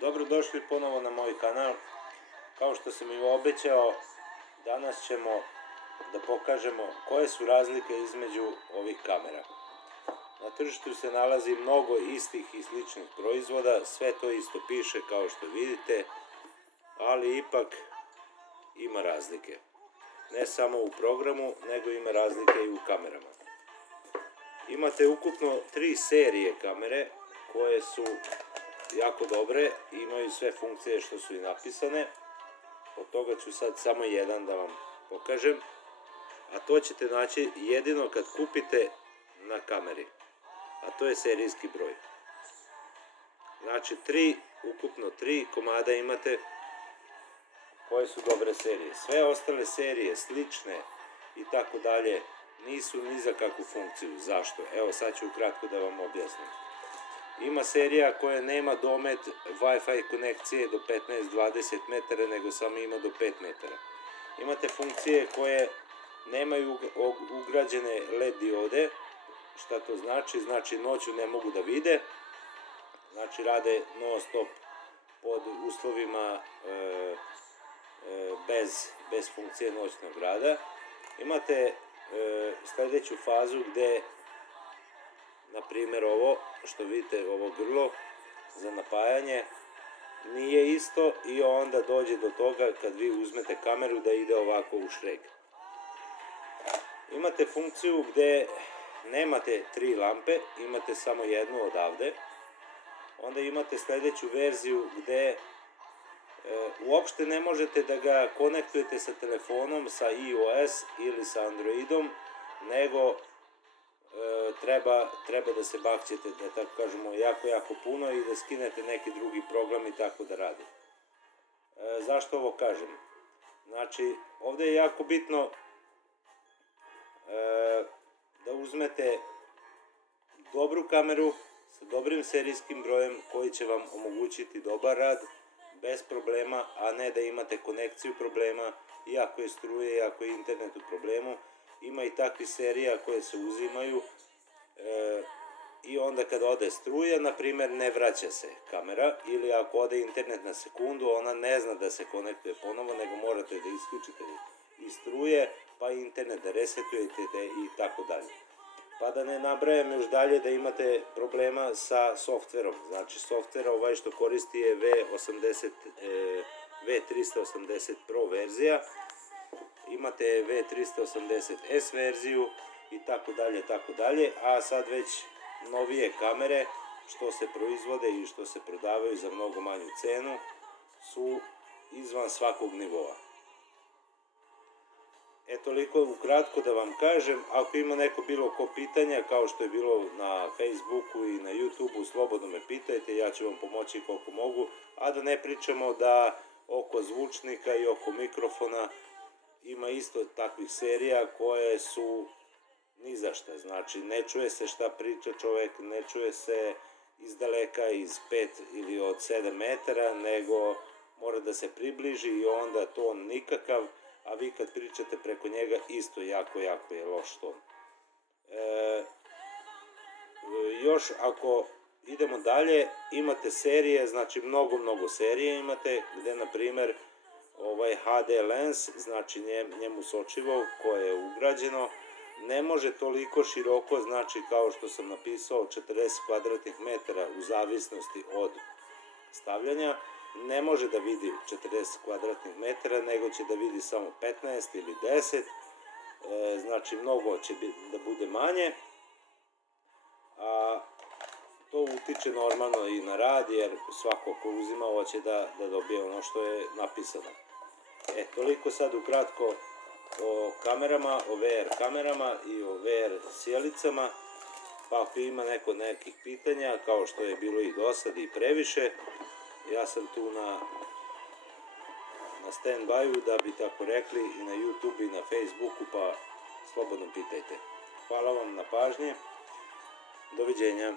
Dobrodošli ponovo na moj kanal. Kao što sam i obećao, danas ćemo da pokažemo koje su razlike između ovih kamera. Na tržištu se nalazi mnogo istih i sličnih proizvoda, sve to isto piše kao što vidite, ali ipak ima razlike. Ne samo u programu, nego ima razlike i u kamerama. Imate ukupno 3 serije kamere koje su jako dobre, imaju sve funkcije što su i napisane. Od toga ću sad samo jedan da vam pokažem, a to ćete naći jedino kad kupite na kameri, a to je serijski broj. Znači ukupno 3 komada imate koje su dobre serije. Sve ostale serije, slične i tako dalje, nisu ni za kakvu funkciju. Zašto? Evo sad ću ukratko da vam objasnim. Ima serija koja nema domet Wi-Fi konekcije do 15-20 metara, nego samo ima do 5 metara. Imate funkcije koje nemaju ugrađene LED diode. Šta to znači? Znači noću ne mogu da vide, znači rade non stop pod uslovima bez funkcije noćnog rada. Imate sljedeću fazu gde, na primjer, ovo što vidite, ovo grlo za napajanje nije isto i onda dođe do toga kad vi uzmete kameru da ide ovako u šreg. Imate funkciju gde nemate 3 lampe, imate samo jednu odavde. Onda imate sljedeću verziju gde uopšte ne možete da ga konektujete sa telefonom, sa iOS ili sa Androidom, nego treba da se bakćete, da tako kažemo, jako puno i da skinete neki drugi program i tako da radi. Zašto ovo kažem? Znači, ovdje je jako bitno da uzmete dobru kameru sa dobrim serijskim brojem koji će vam omogućiti dobar rad bez problema, a ne da imate konekciju problema, iako je struje, iako je internet u problemu. Ima i takvih serija koje se uzimaju i onda kad ode struja, na primjer, ne vraća se kamera, ili ako ode internet na sekundu, ona ne zna da se konektuje ponovo, nego morate da isključite iz struje, pa internet da resetujete i tako dalje. Pa da ne nabrajam još dalje da imate problema sa softverom. Znači softver ovaj što koristi je V380 Pro verzija, imate V380S verziju i tako dalje, a sad već novije kamere što se proizvode i što se prodavaju za mnogo manju cenu su izvan svakog nivoa. Toliko ukratko da vam kažem. Ako ima neko bilo ko pitanja, kao što je bilo na Facebooku i na YouTubeu, slobodno me pitajte, ja ću vam pomoći koliko mogu, a da ne pričamo da oko zvučnika i oko mikrofona ima isto takvih serija koje su ni za šta. Znači ne čuje se šta priča čovjek, ne čuje se izdaleka iz 5 ili od 7 metara, nego mora da se približi i onda ton nikakav, a vi kad pričate preko njega isto jako je loš ton. Još ako idemo dalje, imate serije, znači mnogo serije imate, gde na primjer ovaj HD lens, znači njemu sočivo koje je ugrađeno, ne može toliko široko, znači kao što sam napisao 40 kvadratnih metara u zavisnosti od stavljanja, ne može da vidi 40 kvadratnih metara, nego će da vidi samo 15 ili 10, znači mnogo će da bude manje, a to utiče normalno i na rad, jer svako ko uzima hoće da dobije ono što je napisano. Toliko sad ukratko o kamerama, o VR kamerama i o VR sjelicama, pa ako ima nekih pitanja, kao što je bilo i do sad i previše, ja sam tu na stand-by-u, da bi tako rekli, i na YouTube i na Facebooku, pa slobodno pitajte. Hvala vam na pažnji, doviđenja.